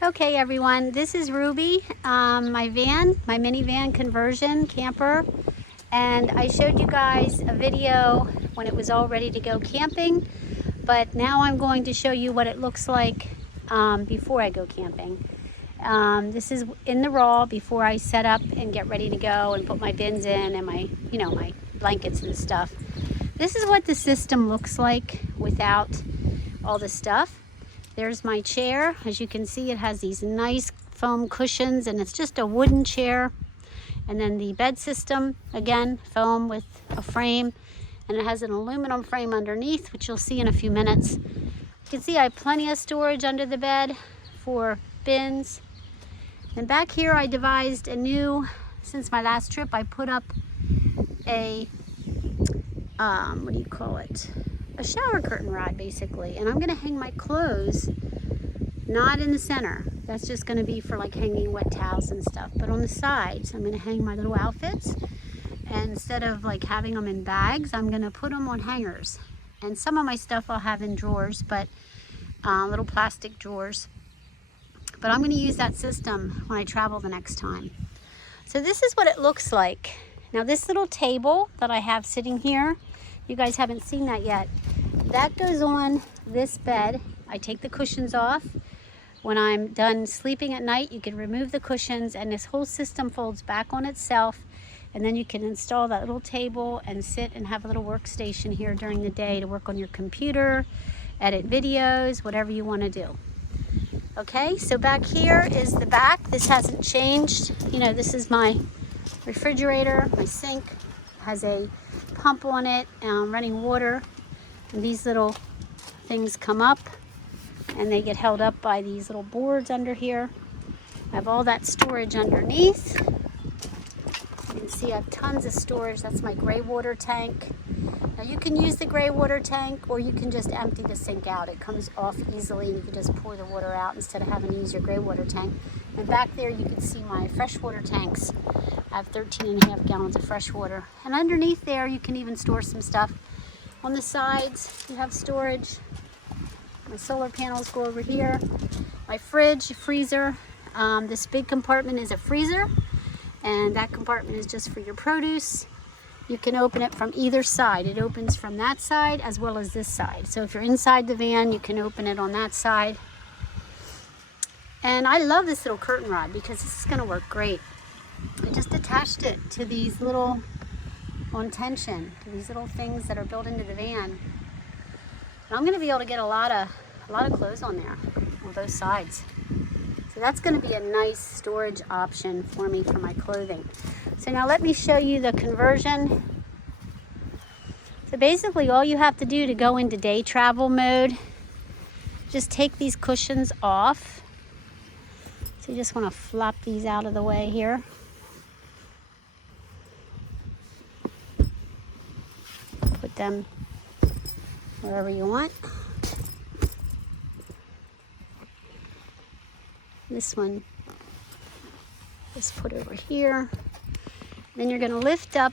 Okay everyone, this is Ruby, my minivan conversion camper, and I showed you guys a video when it was all ready to go camping, but now I'm going to show you what it looks like before I go camping. This is in the raw before I set up and get ready to go and put my bins in and my blankets and stuff. This is what the system looks like without all the stuff. There's my chair. As you can see, it has these nice foam cushions and it's just a wooden chair. And then the bed system, again, foam with a frame, and it has an aluminum frame underneath, which you'll see in a few minutes. You can see I have plenty of storage under the bed for bins. And back here I devised a new, since my last trip, I put up a, what do you call it? A shower curtain rod basically, and I'm gonna hang my clothes not in the center. That's just gonna be for like hanging wet towels and stuff, but on the sides I'm gonna hang my little outfits, and instead of like having them in bags, I'm gonna put them on hangers. And some of my stuff I'll have in drawers, but little plastic drawers, but I'm gonna use that system when I travel the next time. So this is what it looks like. Now this little table that I have sitting here, you guys haven't seen that yet. That goes on this bed. I take the cushions off. When I'm done sleeping at night, you can remove the cushions and this whole system folds back on itself, and then you can install that little table and sit and have a little workstation here during the day to work on your computer, edit videos, whatever you want to do. Okay, so back here is the back. This hasn't changed. You know, this is my refrigerator. My sink has a pump on it, running water, and these little things come up and they get held up by these little boards under here. I have all that storage underneath. You can see I have tons of storage. That's my gray water tank. Now you can use the gray water tank, or you can just empty the sink out. It comes off easily and you can just pour the water out instead of having to use your gray water tank. And back there you can see my freshwater tanks. I have 13.5 gallons of fresh water. And underneath there you can even store some stuff. On the sides you have storage. My solar panels go over here. My fridge, freezer. This big compartment is a freezer, and that compartment is just for your produce. You can open it from either side. It opens from that side as well as this side. So if you're inside the van, you can open it on that side. And I love this little curtain rod because this is gonna work great. I just attached it to these little, on tension, to these little things that are built into the van. And I'm gonna be able to get a lot of clothes on there, on both sides. So that's gonna be a nice storage option for me for my clothing. So now let me show you the conversion. So basically all you have to do to go into day travel mode, just take these cushions off. So you just wanna flop these out of the way here. Put them wherever you want. This one, just put over here. Then you're gonna lift up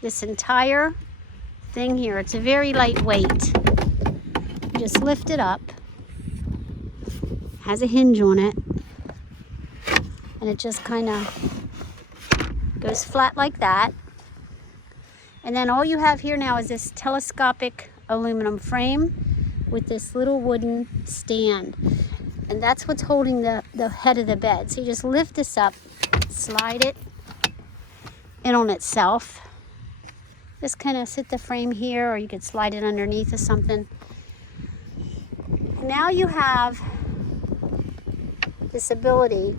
this entire thing here. It's a very lightweight. You just lift it up. Has a hinge on it. And it just kind of goes flat like that. And then all you have here now is this telescopic aluminum frame with this little wooden stand. And that's what's holding the head of the bed. So you just lift this up, slide it in on itself. Just kind of sit the frame here, or you could slide it underneath or something. Now you have this ability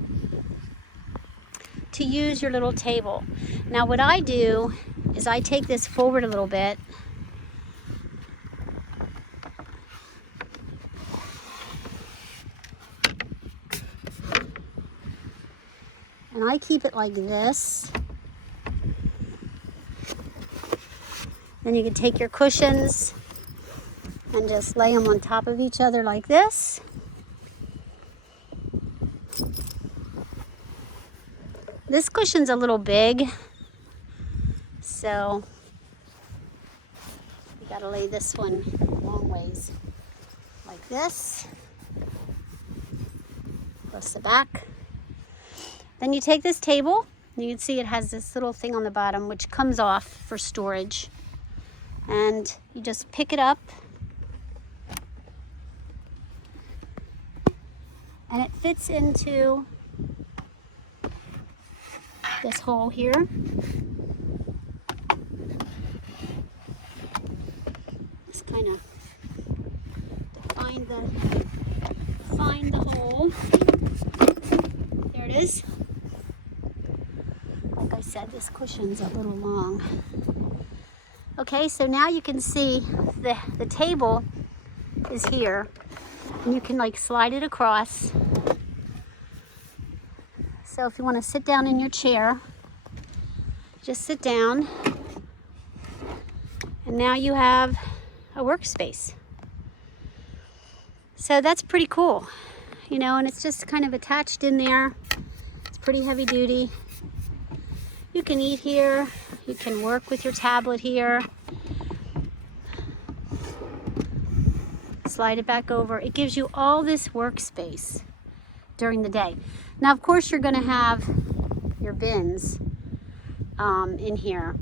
to use your little table. Now what I do is I take this forward a little bit. And I keep it like this. Then you can take your cushions and just lay them on top of each other like this. This cushion's a little big, so you gotta lay this one long ways like this. across the back. Then you take this table. You can see it has this little thing on the bottom which comes off for storage. And you just pick it up. And it fits into this hole here. Just kind of find the hole. There it is. Like I said, this cushion's a little long. Okay, so now you can see the table is here, and you can like slide it across. So if you want to sit down in your chair, just sit down, and now you have a workspace. So that's pretty cool, you know, and it's just kind of attached in there. It's pretty heavy duty. You can eat here, you can work with your tablet here. Slide it back over. It gives you all this workspace during the day. Now, of course, you're going to have your bins in here,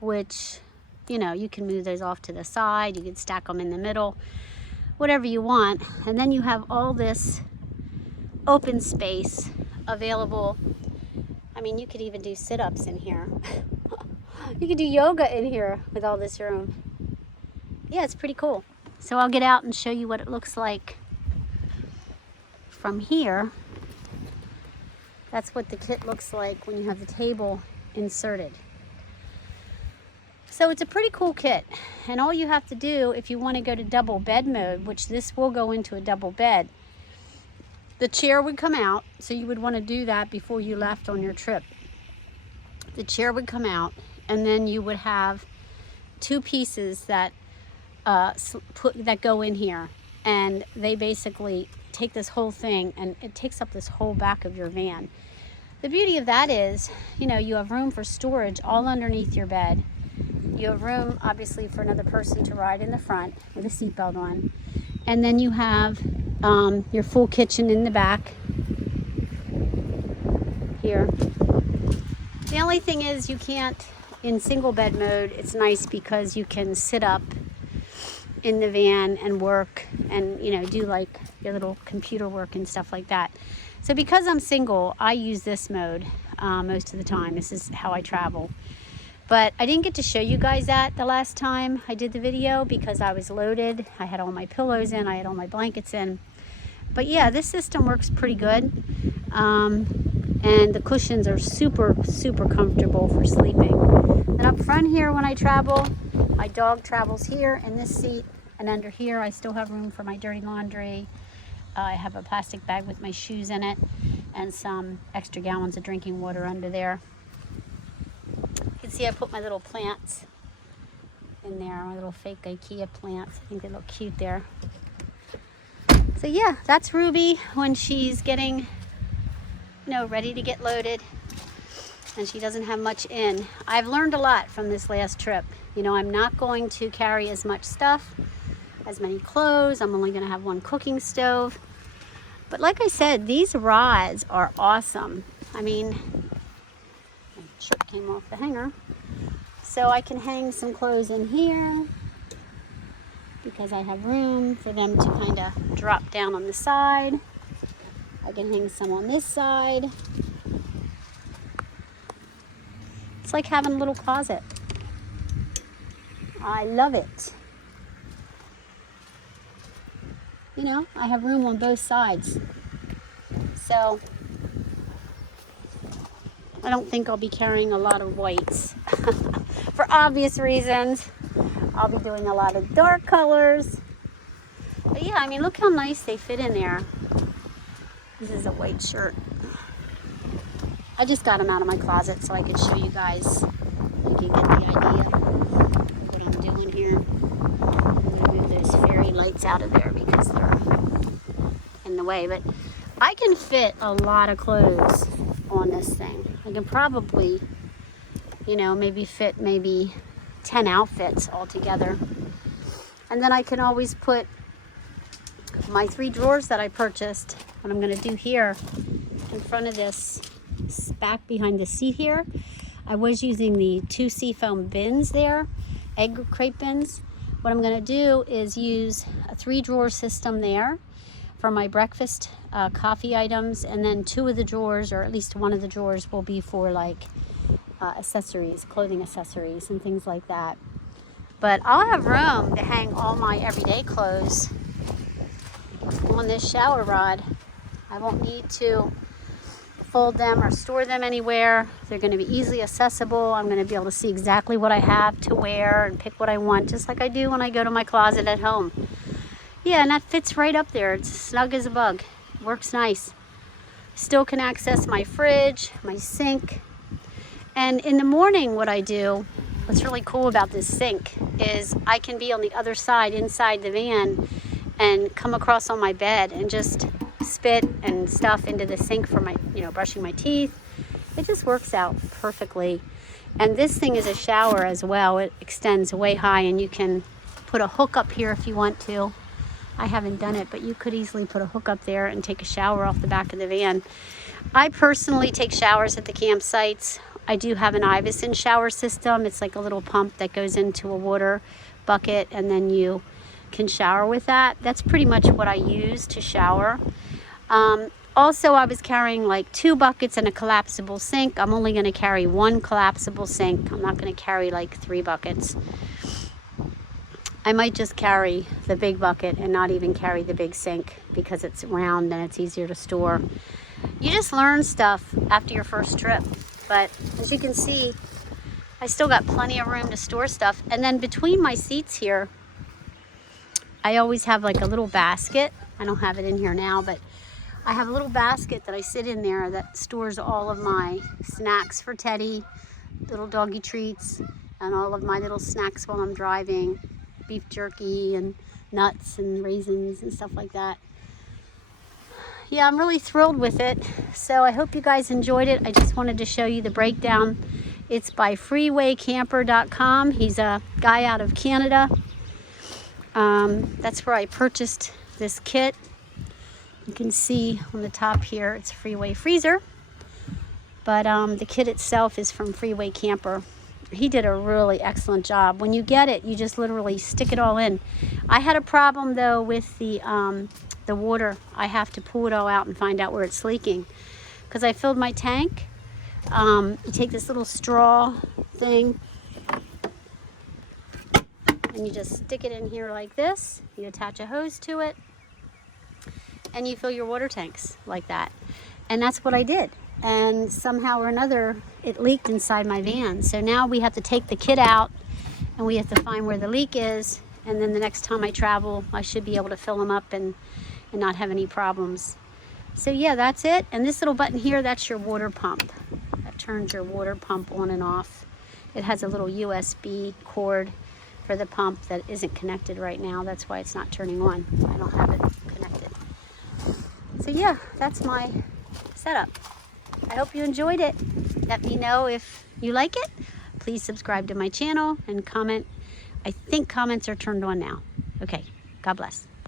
which, you know, you can move those off to the side. You can stack them in the middle, whatever you want. And then you have all this open space available. I mean, you could even do sit-ups in here. You could do yoga in here with all this room. Yeah, it's pretty cool. So I'll get out and show you what it looks like from here. That's what the kit looks like when you have the table inserted. So it's a pretty cool kit. And all you have to do if you want to go to double bed mode, which this will go into a double bed, the chair would come out. So you would want to do that before you left on your trip. The chair would come out, and then you would have two pieces that that go in here, and they basically take this whole thing, and it takes up this whole back of your van. The beauty of that is, you know, you have room for storage all underneath your bed. You have room, obviously, for another person to ride in the front with a seatbelt on, and then you have your full kitchen in the back here. The only thing is, you can't, in single bed mode, it's nice because you can sit up in the van and work and, you know, do like your little computer work and stuff like that. So because I'm single, I use this mode most of the time. This is how I travel. But I didn't get to show you guys that the last time I did the video because I was loaded. I had all my pillows in, I had all my blankets in. But yeah, this system works pretty good. And the cushions are super, super comfortable for sleeping. And up front here when I travel, my dog travels here in this seat, and under here I still have room for my dirty laundry. I have a plastic bag with my shoes in it and some extra gallons of drinking water under there. You can see I put my little plants in there, my little fake IKEA plants. I think they look cute there. So yeah, that's Ruby when she's getting, you know, ready to get loaded and she doesn't have much in. I've learned a lot from this last trip. You know, I'm not going to carry as much stuff, as many clothes. I'm only going to have one cooking stove. But like I said, these rods are awesome. I mean, my shirt came off the hanger. So I can hang some clothes in here because I have room for them to kind of drop down on the side. I can hang some on this side. It's like having a little closet. I love it. You know, I have room on both sides. So I don't think I'll be carrying a lot of whites. For obvious reasons. I'll be doing a lot of dark colors. But yeah, I mean, look how nice they fit in there. This is a white shirt. I just got them out of my closet so I could show you guys. You can get the idea of what I'm doing here. I'm going to move those fairy lights out of there because they're in the way. But I can fit a lot of clothes on this thing. I can probably, you know, maybe fit maybe 10 outfits all together. And then I can always put my 3 drawers that I purchased what I'm gonna do here in front of this, back behind the seat here, I was using the 2 seafoam bins there, egg crate bins. What I'm gonna do is use a 3-drawer system there for my breakfast coffee items, and then 2 of the drawers, or at least one of the drawers, will be for like accessories, clothing accessories and things like that. But I'll have room to hang all my everyday clothes on this shower rod. I won't need to fold them or store them anywhere. They're going to be easily accessible. I'm going to be able to see exactly what I have to wear and pick what I want, just like I do when I go to my closet at home. Yeah, and that fits right up there. It's snug as a bug. Works nice. Still can access my fridge, my sink. And in the morning, what I do, what's really cool about this sink is I can be on the other side inside the van and come across on my bed and just spit and stuff into the sink for my, brushing my teeth. It just works out perfectly. And this thing is a shower as well. It extends way high, and you can put a hook up here if you want to. I haven't done it, but you could easily put a hook up there and take a shower off the back of the van. I personally take showers at the campsites. I do have an Iverson shower system. It's like a little pump that goes into a water bucket, and then you can shower with that. That's pretty much what I use to shower. Also, I was carrying like 2 buckets and a collapsible sink. I'm only going to carry 1 collapsible sink. I'm not going to carry like 3 buckets. I might just carry the big bucket and not even carry the big sink because it's round and it's easier to store. You just learn stuff after your first trip. But as you can see, I still got plenty of room to store stuff. And then between my seats here, I always have like a little basket. I don't have it in here now, but I have a little basket that I sit in there that stores all of my snacks for Teddy, little doggy treats, and all of my little snacks while I'm driving, beef jerky and nuts and raisins and stuff like that. Yeah, I'm really thrilled with it. So I hope you guys enjoyed it. I just wanted to show you the breakdown. It's by freewaycamper.com. He's a guy out of Canada. That's where I purchased this kit. You can see on the top here, it's Freeway Freezer. But the kit itself is from Freeway Camper. He did a really excellent job. When you get it, you just literally stick it all in. I had a problem though with the water. I have to pull it all out and find out where it's leaking. Because I filled my tank. You take this little straw thing and you just stick it in here like this. You attach a hose to it and you fill your water tanks like that. And that's what I did. And somehow or another, it leaked inside my van. So now we have to take the kit out and we have to find where the leak is. And then the next time I travel, I should be able to fill them up and not have any problems. So yeah, that's it. And this little button here, that's your water pump. That turns your water pump on and off. It has a little USB cord for the pump that isn't connected right now. That's why it's not turning on. I don't have it connected. So yeah, that's my setup. I hope you enjoyed it. Let me know if you like it. Please subscribe to my channel and comment. I think comments are turned on now. Okay, God bless.